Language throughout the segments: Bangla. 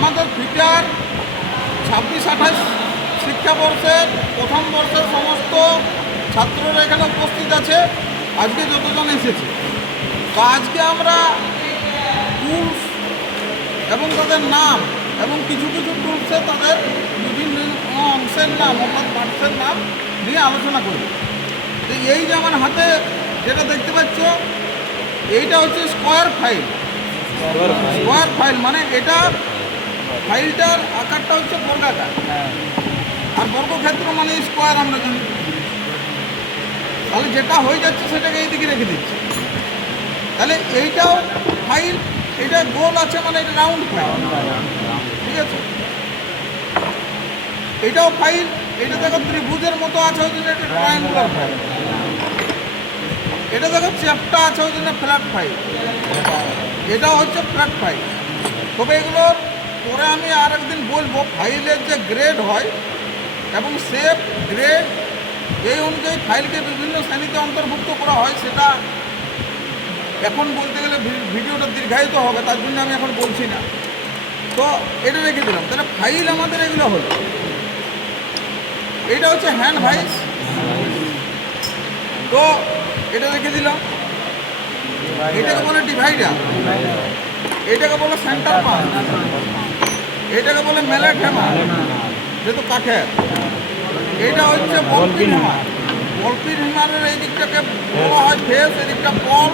আমাদের ফিটার 26-28 শিক্ষাবর্ষের প্রথম বর্ষের সমস্ত ছাত্ররা এখানে উপস্থিত আছে, আজকে যতজন এসেছে। তো আজকে আমরা টুলস এবং তাদের নাম এবং কিছু কিছু টুলসে তাদের বিভিন্ন অংশের নাম অর্থাৎ পার্টসের নাম নিয়ে আলোচনা করি। তো এই যে আমার হাতে যেটা দেখতে পাচ্ছ, এইটা হচ্ছে স্কোয়ার ফাইল। স্কোয়ার ফাইল মানে এটা ফাইলটার আকারটা হচ্ছে বর্গাকার, আর বর্গক্ষেত্র মানে স্কোয়ার আমরা জানি। তাহলে যেটা হয়ে যাচ্ছে সেটাকে এইদিকে রেখে দিচ্ছি। তাহলে এইটাও ফাইল, এটা গোল আছে মানে এটা রাউন্ড ফাইল, ঠিক আছে। এটাও ফাইল, এটা দেখো ত্রিভুজের মতো আছে ওই জন্য এটা ট্রায়াঙ্গুলার ফাইল। এটা দেখো চ্যাপ্টা আছে ওই জন্য ফ্ল্যাট ফাইল, এটাও হচ্ছে ফ্ল্যাট ফাইল। তবে এগুলোর পরে আমি আর একদিন বলবো ফাইলের যে গ্রেড হয় এবং শেপ গ্রেড এই অনুযায়ী ফাইলকে বিভিন্ন শ্রেণীতে অন্তর্ভুক্ত করা হয়, সেটা এখন বলতে গেলে ভিডিওটা দীর্ঘায়িত হবে, তার জন্য আমি এখন বলছি না। তো এটা রেখে দিলাম। তাহলে ফাইল আমাদের এগুলো হলো। এটা হচ্ছে হ্যান্ড ভাইস, তো এটা রেখে দিলাম। এটাকে বলে ডিভাইডার, এটাকে বলে সেন্টার পাঞ্চ, এটাকে বলে ম্যালেট হ্যামার যেহেতু কাঠের। এটা হচ্ছে বলপিন হ্যামার। বলপিন হ্যামারের এই দিকটাকে বলা হয় ফেস, এই দিকটা বল।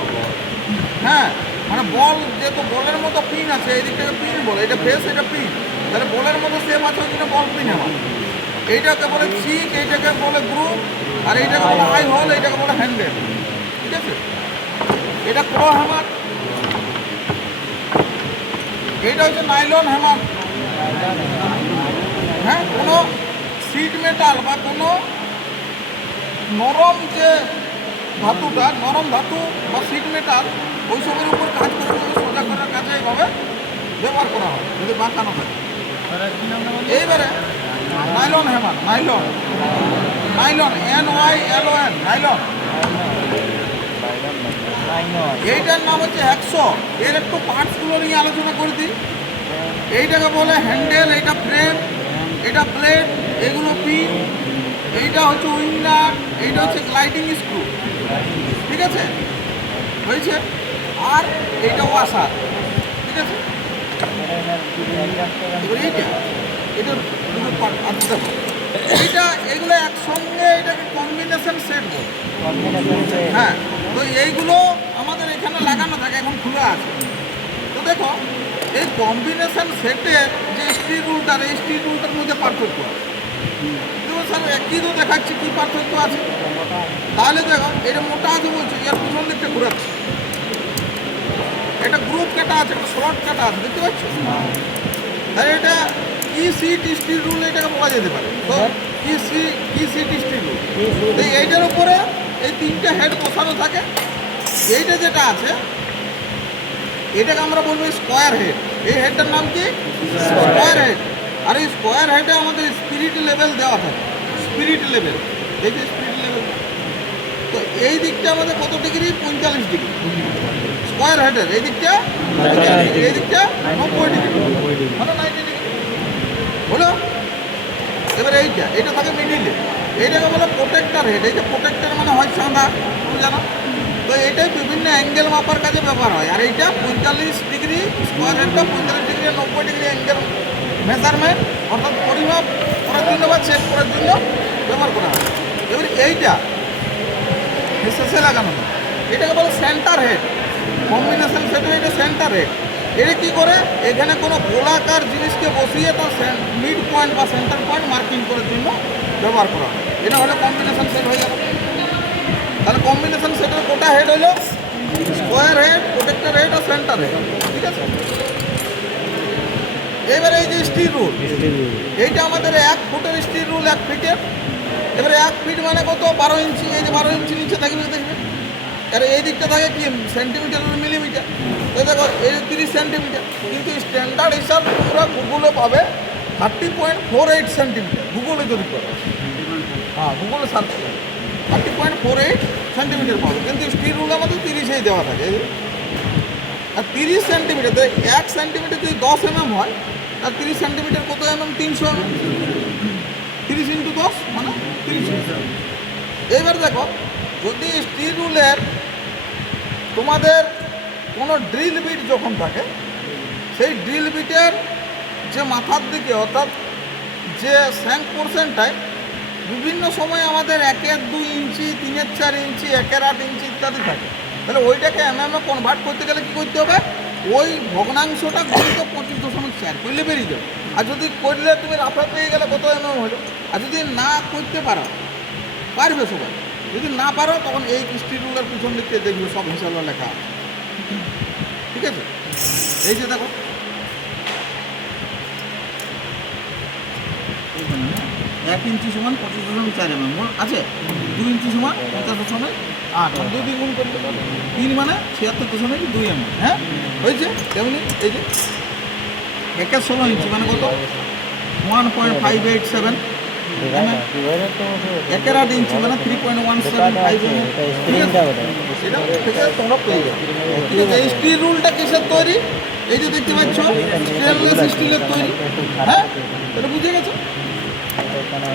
হ্যাঁ, মানে বল যেহেতু বলের মতো পিন আছে, এই দিকটাকে পিন বলে, এটা ফেস এটা পিন। তাহলে বলের মতো সেম আছে ওই জন্য বলপিন হ্যামার। এইটাকে বলে চিক, এইটাকে বলে গ্রুপ, আর এইটাকে বলে আই হোল, এইটাকে বলে হ্যান্ডেল, ঠিক আছে। এটা ক্রো হ্যামার, এইটা হচ্ছে নাইলন হ্যামার। হ্যাঁ, কোনো সিট মেটাল বা কোনো নরম যে ধাতুটা, নরম ধাতু বা সিট মেটাল ওইসবের উপর কাজ করে সোজা করার কাজে এইভাবে ব্যবহার করা হয় যদি বাঁকানো হয়। এইবারে nylon hammer, nylon nylon NYLON nylon. এইটার নাম হচ্ছে 100। এর একটু পার্টসগুলো নিয়ে আলোচনা করে দিই। এইটাকে বলে হ্যান্ডেল, এইটা ফ্রেম, এটা প্লেট, এগুলো পিন, এইটা হচ্ছে উইন্ডার, এইটা হচ্ছে গ্লাইডিং স্ক্রু, ঠিক আছে হয়েছে। আর এইটা ওয়াশার, ঠিক আছে। এবার এটা দুটো পার্ট আছে দেখো। এইটা এগুলো একসঙ্গে এটাকে কম্বিনেশন সেট বলে। হ্যাঁ, তো এইগুলো আমাদের এখানে লাগানো থাকে, এখন খোলা আছে। তো দেখো এই কম্বিনেশন সেটের যে স্টিল রুলটার, এই স্টিল রুলটার মধ্যে পার্থক্য আছে। দেখো স্যার একই তো দেখাচ্ছি, কী পার্থক্য আছে? তাহলে দেখো এটা মোটা আছে বলছো, এর পিছন দিকটা ঘুরাচ্ছে। এটা গ্রুপ কাটা আছে, একটা শর্ট কাটা আছে, দেখতে পাচ্ছ? তাহলে এটা কি সিট স্টিল রুল এটাকে বলা যেতে পারে। তো কি সিট স্টিল রুল, এইটার উপরে এই তিনটে হেড বসানো থাকে। এইটা যেটা আছে এটাকে আমরা বলবো স্কোয়ার হেড। এই হেডটার নাম কি? Square head. আর এই স্কোয়ার হেডে আমাদের স্পিরিট লেভেল দেওয়া থাকে, স্পিরিট লেভেল। এই যে স্পিরিট লেভেল, তো এই দিকটা আমাদের কত ডিগ্রি? 45 degree square হেডের। এই দিকটা এই দিকটা 90 ডিগ্রি, মানে 90 ডিগ্রি হলো। এবার এটা থাকে মিডিলে, এইটাকে বলে প্রোটেক্টর হেড। এই যে প্রোটেক্টর মানে হয় সাদা, তুমি জানো তো। এইটাই বিভিন্ন অ্যাঙ্গেল মাপার কাজে ব্যবহার হয়। আর এইটা 45 ডিগ্রি স্কোয়ার হেডটা 45 ডিগ্রি 90 ডিগ্রি অ্যাঙ্গেল মেজারমেন্ট অর্থাৎ পরিমাপ করার জন্য বা চেক করার জন্য ব্যবহার করা হয়। এবার এইটা শেষে লাগানো হয়, এটাকে বলে সেন্টার হেড। কম্বিনেশন সেটের এটা সেন্টার হেড। এটা কী করে? এখানে কোনো গোলাকার জিনিসকে বসিয়ে তার মিড পয়েন্ট বা সেন্টার পয়েন্ট মার্কিং করার জন্য ব্যবহার করা হয়। এটা হলে কম্বিনেশন সেট হয়ে গেল। তাহলে কম্বিনেশন সেটের কোটা হেড হলো স্কোয়ার হেড, প্রোটেক্টর হেড আর সেন্টার হেড, ঠিক আছে। এবারে এই যে স্টিল রুল, এইটা আমাদের 1 ফুটের স্টিল রুল, 1 ফিটের। এবারে 1 ফিট মানে কত? 12 ইঞ্চি। এই যে 12 ইঞ্চি নিচে থাকবে, দেখবে। আর এই দিকটা থাকে কি সেন্টিমিটার মিলিমিটার। তো দেখো এই 30 সেন্টিমিটার, কিন্তু স্ট্যান্ডার্ড হিসাব তোমরা গুগলে পাবে 30.48 সেন্টিমিটার। গুগলে যদি করো, হ্যাঁ গুগলে সার্চ করো 30.48 সেন্টিমিটার পাবে, কিন্তু স্টিল রুল আমাদের 30এই দেওয়া থাকে। আর 30 সেন্টিমিটার, তো 1 সেন্টিমিটার যদি 10 mm হয় আর 30 সেন্টিমিটার কত mm? 300 mm। 30 ইন্টু 10 মানে 30। এইবার দেখো, যদি স্টিল রুলের তোমাদের কোনো ড্রিল বিট যখন থাকে, সেই ড্রিল বিটের যে মাথার দিকে অর্থাৎ যে স্যাঙ্ক পোর্শনটায় বিভিন্ন সময় আমাদের 1-2 ইঞ্চি, 3-4 ইঞ্চি, 1-8 ইঞ্চি ইত্যাদি থাকে, তাহলে ওইটাকে এমএমে কনভার্ট করতে গেলে কী করতে হবে? ওই ভগ্নাংশটা গুণিত 25.4 করলে বেরিয়ে যাবে। আর যদি করলে তুমি রাফে পেয়ে গেলে কত এমএম হলো। আর যদি না করতে পারো, পারবে সবাই, যদি না পারো তখন এই স্টিল রুলের পিছন দিকে দেখবে সব হিসাবে লেখা আছে। ঠিক আছে, এই যে দেখো 1 ইঞ্চি সমান 25.4 mm আছে, 2 ইঞ্চি সমান 50.8, 2 দিয়ে গুণ করতে পারো, 3 মানে 76.2 mm। হ্যাঁ, হয়েছে। তেমনি এই যে 16 ইঞ্চি মানে কত? 1.587 mm। 1/8 ইঞ্চি মানে 3.175 mm। সেটা থেকে তোমরা পেয়ে যাবে। ঠিক আছে, এই স্টিল রুলটা কিসের তৈরি? এই যে দেখতে পাচ্ছ, স্টেনলেস স্টিলের তৈরি। হ্যাঁ, এটা বুঝে গেছো?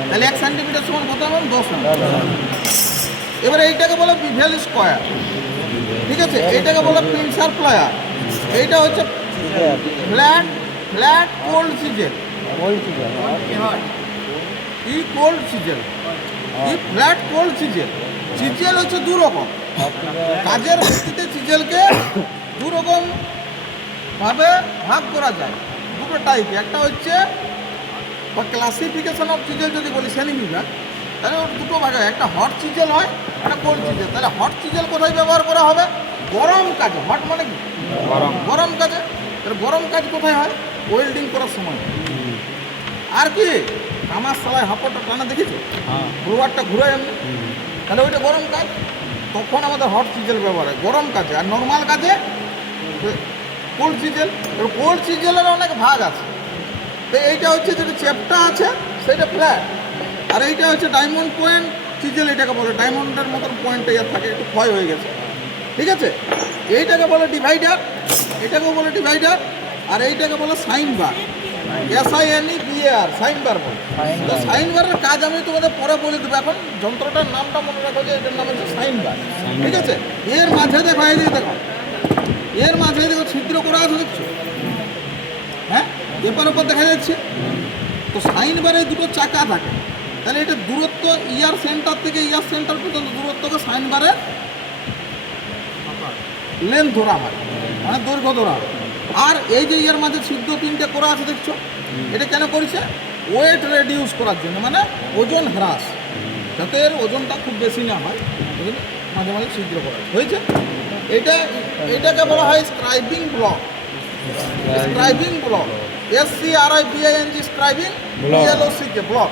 তাহলে 1 সেন্টিমিটার সমান কত mm? 10 mm। এবারে এইটাকে বলে বিভেল স্কোয়ার। ঠিক আছে, এইটাকে বলে পিনসার প্লায়ার। এইটা হচ্ছে ফ্ল্যাট কোল্ড সিজেল। ই কোল্ড সিজেল, ই ফ্ল্যাট কোল্ড সিজেল। সিজেল হচ্ছে দু রকম, কাজের ভিত্তিতে সিজেলকে দু রকম ভাবে ভাগ করা যায়, দুটো টাইপ। একটা হচ্ছে বা ক্লাসিফিকেশন অফ চিজেল যদি বলি শ্রেণী বিভাগ, তাহলে ওর দুটো ভাগ হয়, একটা হট চিজেল হয়, একটা কোল্ড চিজেল। তাহলে হট চিজেল কোথায় ব্যবহার করা হবে? গরম কাজে। হট মানে কি? গরম কাজে। তাহলে গরম কাজ কোথায় হয়? ওয়েল্ডিং করার সময়। আর কি আমার সালায় হাঁপড়টা টানা দেখেছো, ব্লোয়ারটা ঘুরে এমনি, তাহলে ওইটা গরম কাজ। তখন আমাদের হট চিজেল ব্যবহার হয় গরম কাজে। আর নর্মাল কাজে কোল্ড চিজেল। কোল্ড চিজেলের অনেক ভাগ আছে। তো এইটা হচ্ছে যেটা চেপটা আছে সেটা ফ্ল্যাট, আর এইটা হচ্ছে ডায়মন্ড পয়েন্ট চিজেল, এটাকে বলে। ডায়মন্ডের মতন পয়েন্টটা ইয়ার থাকে, একটু ক্ষয় হয়ে গেছে। ঠিক আছে, এইটাকে বলে ডিভাইডার, এটাকেও বলে ডিভাইডার, আর এইটাকে বলে সাইন বার। SINEBAR, সাইন বার বলে। তো সাইন বারের কাজ আমি তোমাদের পরে বলে দেবো। এখন যন্ত্রটার নামটা মনে রাখো যে এটার নাম হচ্ছে সাইন বার। ঠিক আছে, এর মাঝে দেখো, এই দেখো, এর মাঝে দেখো ছিদ্র করা আছে, দেখছো? হ্যাঁ, এপার ওপর দেখা যাচ্ছে। তো সাইন বারে দুটো চাকা থাকে, তাহলে এটা দূরত্ব ইয়ার সেন্টার থেকে ইয়ার সেন্টার পর্যন্ত দূরত্বকে সাইন বারের লেন্থ ধরা হয়, মানে দৈর্ঘ্য ধরা হয়। আর এই যে ইয়ার মাঝে ছিদ্র 3টে করা আছে, দেখছো? এটা কেন করেছে? ওয়েট রেডিউস করার জন্য, মানে ওজন হ্রাস, যাতে এর ওজনটা খুব বেশি না হয়, মাঝে মাঝে ছিদ্র করা হয়েছে। এটাকে বলা হয় scribing block. Scribing block, SCRIBING, scribing, BLOCK, block.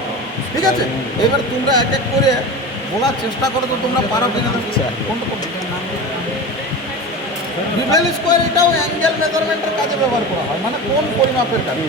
ঠিক আছে, এবার তোমরা এক এক করে বলার চেষ্টা করো, তো তোমরা পারো কিনা। বিভেল স্কোয়ার এটাও অ্যাঙ্গেল মেজারমেন্টের কাজে ব্যবহার করা হয়, মানে কোন পরিমাপের কাজে।